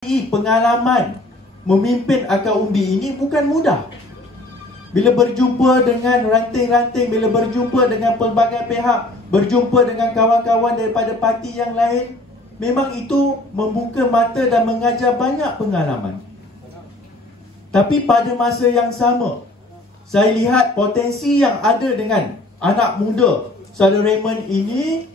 Pengalaman memimpin akar undi ini bukan mudah. Bila berjumpa dengan ranting-ranting, bila berjumpa dengan pelbagai pihak, berjumpa dengan kawan-kawan daripada parti yang lain, memang itu membuka mata dan mengajar banyak pengalaman. Tapi pada masa yang sama, saya lihat potensi yang ada dengan anak muda Saudara Raymond ini,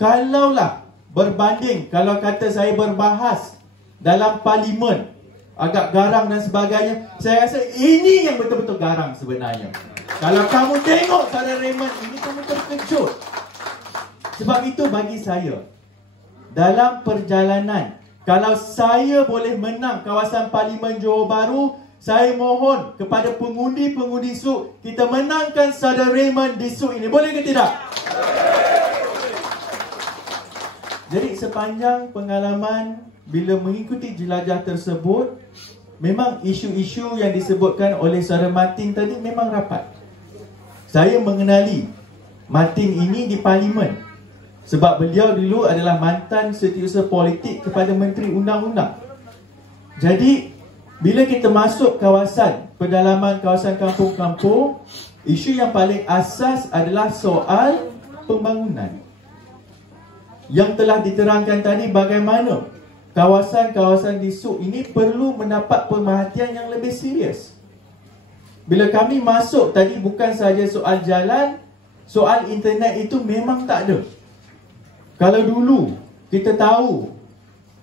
kalaulah berbanding, kalau kata saya berbahas dalam parlimen agak garang dan sebagainya, saya rasa ini yang betul-betul garang sebenarnya. Kalau kamu tengok Saudara Raymond ini, kamu terkejut. Sebab itu bagi saya, dalam perjalanan, kalau saya boleh menang kawasan parlimen Johor Bahru, saya mohon kepada pengundi-pengundi SUK, kita menangkan Saudara Raymond di SUK ini. Boleh ke tidak? Jadi sepanjang pengalaman bila mengikuti jelajah tersebut, memang isu-isu yang disebutkan oleh Saudara Martin tadi memang rapat. Saya mengenali Martin ini di parlimen sebab beliau dulu adalah mantan setiausaha politik kepada Menteri Undang-Undang. Jadi bila kita masuk kawasan pedalaman, kawasan kampung-kampung, isu yang paling asas adalah soal pembangunan. Yang telah diterangkan tadi bagaimana kawasan-kawasan di SUK ini perlu mendapat pemerhatian yang lebih serius. Bila kami masuk tadi, bukan sahaja soal jalan, soal internet itu memang tak ada. Kalau dulu kita tahu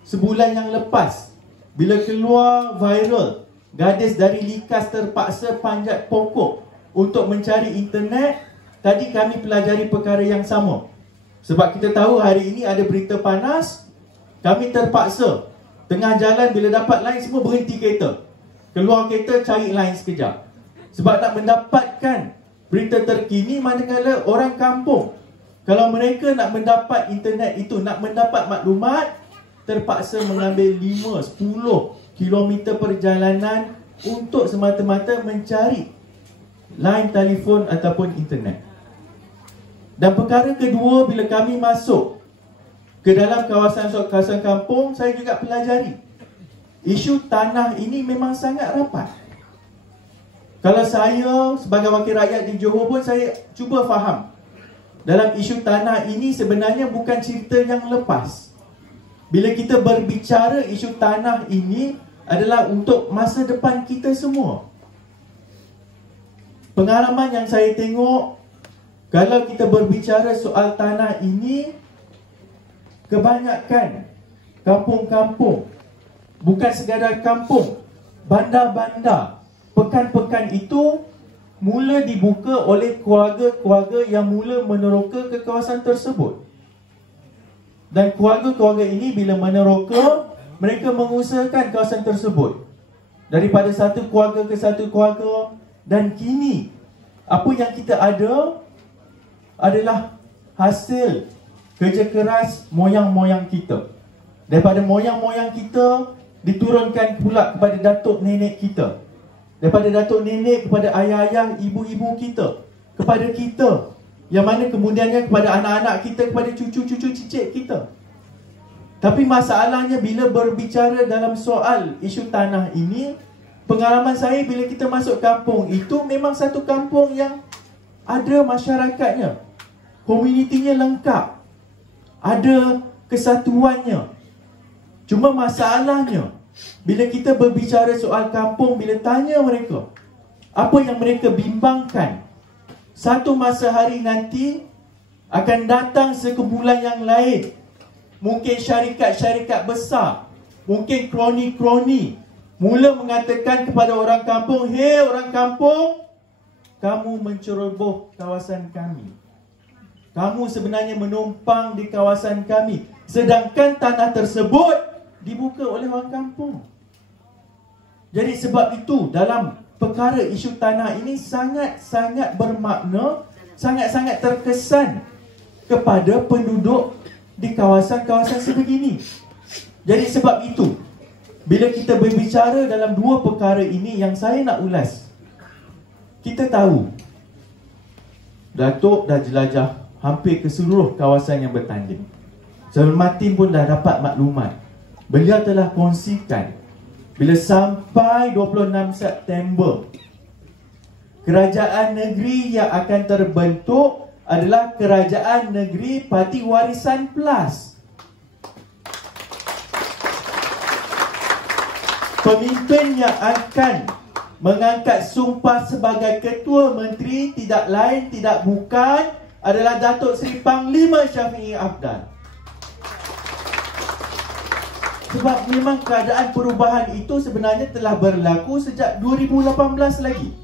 sebulan yang lepas, bila keluar viral, gadis dari Likas terpaksa panjat pokok untuk mencari internet, tadi kami pelajari perkara yang sama. Sebab kita tahu hari ini ada berita panas, kami terpaksa tengah jalan bila dapat line semua berhenti kereta, keluar kereta cari line sekejap. Sebab nak mendapatkan berita terkini, manakala orang kampung, kalau mereka nak mendapat internet itu, nak mendapat maklumat, terpaksa mengambil 5-10 kilometer perjalanan untuk semata-mata mencari line telefon ataupun internet. Dan perkara kedua, bila kami masuk ke dalam kawasan kampung, saya juga pelajari isu tanah ini memang sangat rapat. Kalau saya sebagai wakil rakyat di Johor pun, saya cuba faham dalam isu tanah ini sebenarnya bukan cerita yang lepas. Bila kita berbicara isu tanah ini adalah untuk masa depan kita semua. Pengalaman yang saya tengok, kalau kita berbicara soal tanah ini, kebanyakan kampung-kampung, bukan sekadar kampung, bandar-bandar, pekan-pekan itu mula dibuka oleh keluarga-keluarga yang mula meneroka ke kawasan tersebut. Dan keluarga-keluarga ini bila meneroka, mereka mengusahakan kawasan tersebut daripada satu keluarga ke satu keluarga. Dan kini apa yang kita ada adalah hasil kerja keras moyang-moyang kita. Daripada moyang-moyang kita diturunkan pula kepada datuk nenek kita, daripada datuk nenek kepada ayah-ayah, ibu-ibu kita, kepada kita, yang mana kemudiannya kepada anak-anak kita, kepada cucu-cucu cicit kita. Tapi masalahnya bila berbicara dalam soal isu tanah ini, pengalaman saya bila kita masuk kampung itu, memang satu kampung yang ada masyarakatnya, komunitinya lengkap, ada kesatuannya. Cuma masalahnya, bila kita berbicara soal kampung, bila tanya mereka apa yang mereka bimbangkan, satu masa hari nanti akan datang sekumpulan yang lain, mungkin syarikat-syarikat besar, mungkin kroni-kroni, mula mengatakan kepada orang kampung, "Hei orang kampung, kamu menceroboh kawasan kami. Kamu sebenarnya menumpang di kawasan kami, sedangkan tanah tersebut dibuka oleh orang kampung." Jadi sebab itu dalam perkara isu tanah ini sangat-sangat bermakna, sangat-sangat terkesan kepada penduduk di kawasan-kawasan sebegini. Jadi sebab itu, bila kita berbicara dalam dua perkara ini yang saya nak ulas, kita tahu Datuk dah jelajah hampir ke seluruh kawasan yang bertanding. Saudara Martin pun dah dapat maklumat beliau telah kongsikan bila sampai 26 September, kerajaan negeri yang akan terbentuk adalah Kerajaan Negeri Parti Warisan Plus. Pemimpin yang akan mengangkat sumpah sebagai Ketua Menteri tidak lain tidak bukan adalah Datuk Seri Panglima Shafie Apdal. Sebab memang keadaan perubahan itu sebenarnya telah berlaku sejak 2018 lagi.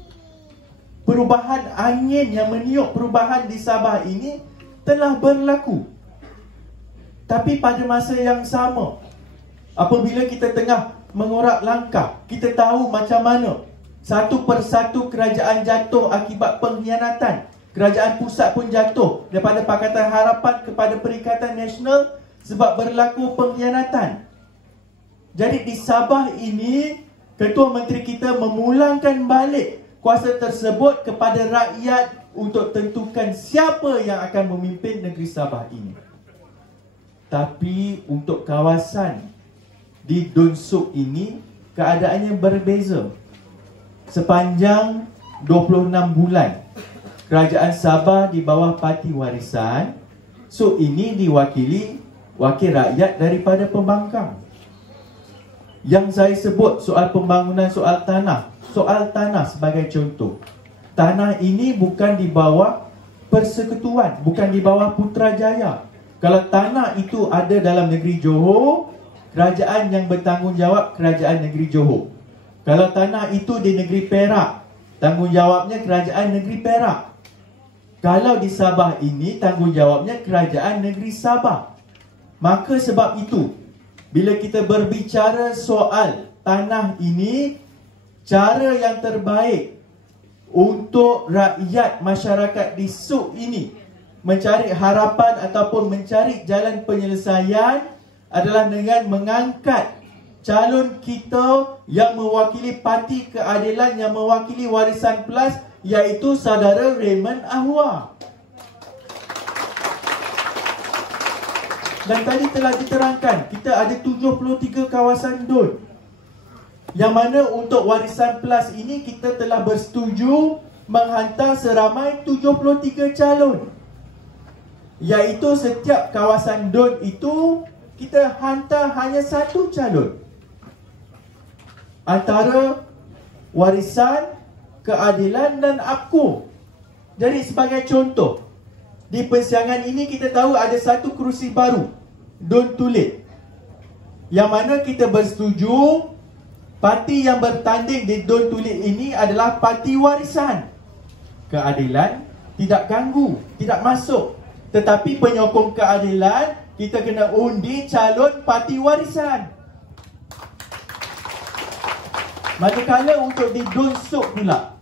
Perubahan angin yang meniup perubahan di Sabah ini telah berlaku. Tapi pada masa yang sama, apabila kita tengah mengorak langkah, kita tahu macam mana satu persatu kerajaan jatuh akibat pengkhianatan. Kerajaan pusat pun jatuh daripada Pakatan Harapan kepada Perikatan Nasional sebab berlaku pengkhianatan. Jadi di Sabah ini, Ketua Menteri kita memulangkan balik kuasa tersebut kepada rakyat untuk tentukan siapa yang akan memimpin negeri Sabah ini. Tapi untuk kawasan di Dun Suk ini, keadaannya berbeza. Sepanjang 26 bulan Kerajaan Sabah di bawah Parti Warisan, Suk ini diwakili wakil rakyat daripada pembangkang. Yang saya sebut soal pembangunan, soal tanah sebagai contoh. Tanah ini bukan di bawah Persekutuan, bukan di bawah Putrajaya. Kalau tanah itu ada dalam negeri Johor, kerajaan yang bertanggungjawab Kerajaan Negeri Johor. Kalau tanah itu di negeri Perak, tanggungjawabnya Kerajaan Negeri Perak. Kalau di Sabah ini, tanggungjawabnya Kerajaan Negeri Sabah. Maka sebab itu, bila kita berbicara soal tanah ini, cara yang terbaik untuk rakyat masyarakat di Suk ini mencari harapan ataupun mencari jalan penyelesaian adalah dengan mengangkat calon kita yang mewakili Parti Keadilan, yang mewakili Warisan Plus, iaitu Saudara Raymond Ahua. Dan tadi telah diterangkan, kita ada 73 kawasan DUN, yang mana untuk Warisan Plus ini kita telah bersetuju menghantar seramai 73 calon. Iaitu setiap kawasan DUN itu kita hantar hanya satu calon. Antara Warisan, Keadilan dan APKO. Jadi sebagai contoh, di persidangan ini kita tahu ada satu kerusi baru, Dun Tulit, yang mana kita bersetuju parti yang bertanding di Dun Tulit ini adalah Parti Warisan. Keadilan tidak ganggu, tidak masuk. Tetapi penyokong keadilan, kita kena undi calon Parti Warisan. Manakala untuk di Dun Suk pula,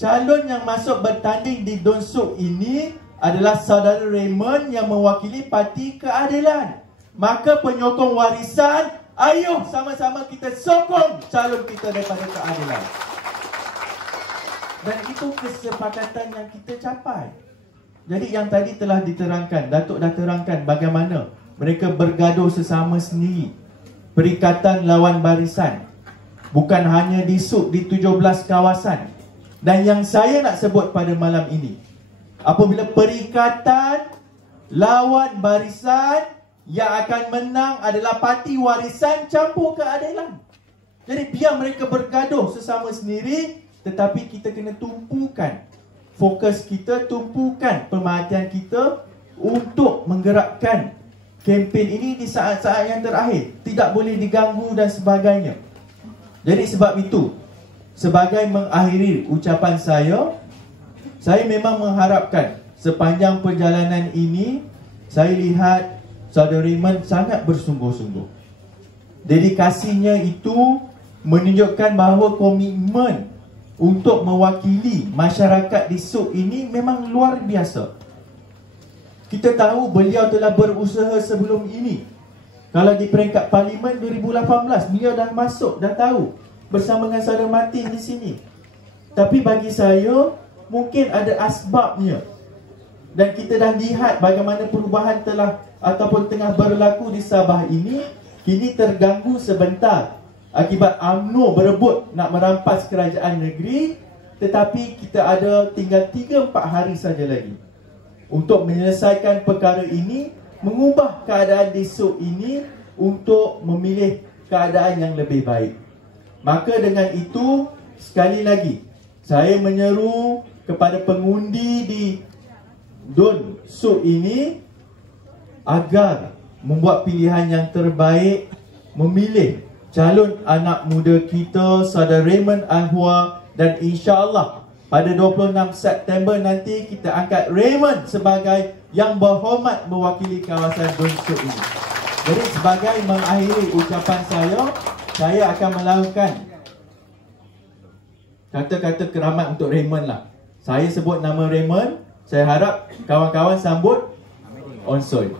calon yang masuk bertanding di Dun Suk ini adalah Saudara Raymond yang mewakili Parti Keadilan. Maka penyokong Warisan, ayo sama-sama kita sokong calon kita daripada Keadilan. Dan itu kesepakatan yang kita capai. Jadi yang tadi telah diterangkan, Datuk dah terangkan bagaimana mereka bergaduh sesama sendiri. Perikatan lawan barisan, bukan hanya di Suk, di 17 kawasan. Dan yang saya nak sebut pada malam ini, apabila perikatan lawan barisan, yang akan menang adalah Parti Warisan campur Keadilan. Jadi biar mereka bergaduh sesama sendiri, tetapi kita kena tumpukan fokus kita, tumpukan perhatian kita untuk menggerakkan kempen ini di saat-saat yang terakhir. Tidak boleh diganggu dan sebagainya. Jadi sebab itu, sebagai mengakhiri ucapan saya memang mengharapkan sepanjang perjalanan ini, saya lihat Saudara Raymond sangat bersungguh-sungguh. Dedikasinya itu menunjukkan bahawa komitmen untuk mewakili masyarakat di Suk ini memang luar biasa. Kita tahu beliau telah berusaha sebelum ini. Kalau di peringkat Parlimen 2018, beliau dah masuk, dah tahu, bersama dengan Saudara Martin di sini. Tapi bagi saya, mungkin ada asbabnya. Dan kita dah lihat bagaimana perubahan telah ataupun tengah berlaku di Sabah ini kini terganggu sebentar akibat UMNO berebut nak merampas kerajaan negeri, tetapi kita ada tinggal 3-4 hari saja lagi untuk menyelesaikan perkara ini, mengubah keadaan esok ini untuk memilih keadaan yang lebih baik. Maka dengan itu, sekali lagi saya menyeru kepada pengundi di Dun Suk ini agar membuat pilihan yang terbaik, memilih calon anak muda kita, Saudara Raymond Anwar, dan insya-Allah pada 26 September nanti kita angkat Raymond sebagai yang berhormat mewakili kawasan Dun Suk ini. Jadi sebagai mengakhiri ucapan saya akan melakukan kata-kata keramat untuk Raymond lah. Saya sebut nama Raymond, saya harap kawan-kawan sambut onsoi.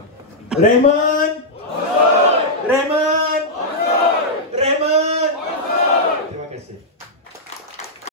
Raymond! Onsoi! Raymond! Onsoi! Raymond! Onsoi! Terima kasih.